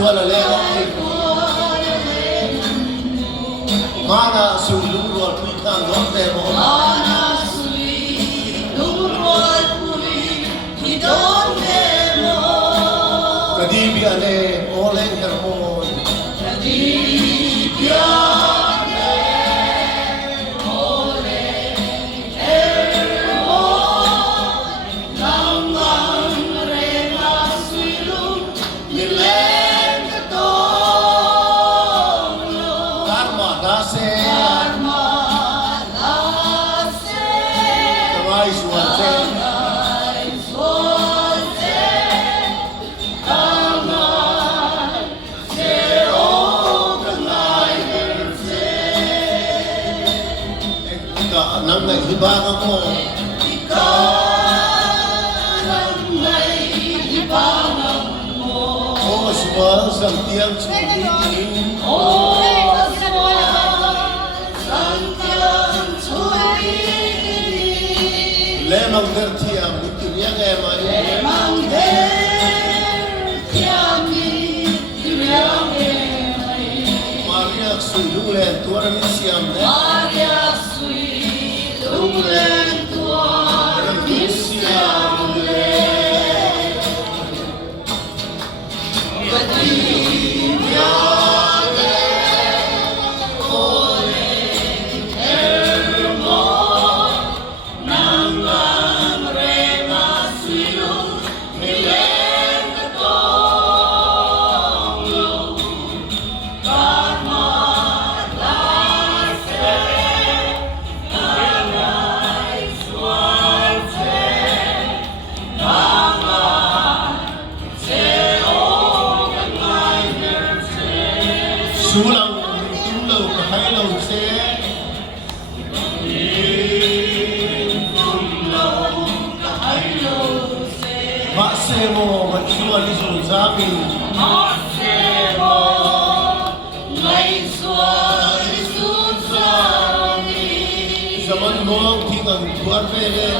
tua la le mana su lu ro pi ta no te mo mana sui lu ro pui ki don te mo kadi bi ale ole hermon kadi bi nang nai hibangan mo oh semua sang tiang sendiri lemang tertiam itu yang emai Maria sululen tuan siam ne sulang tulau kahailau se Maksimo maksua lisu zami Maksimo maksua lisu zami zaman mong tinggal buat vele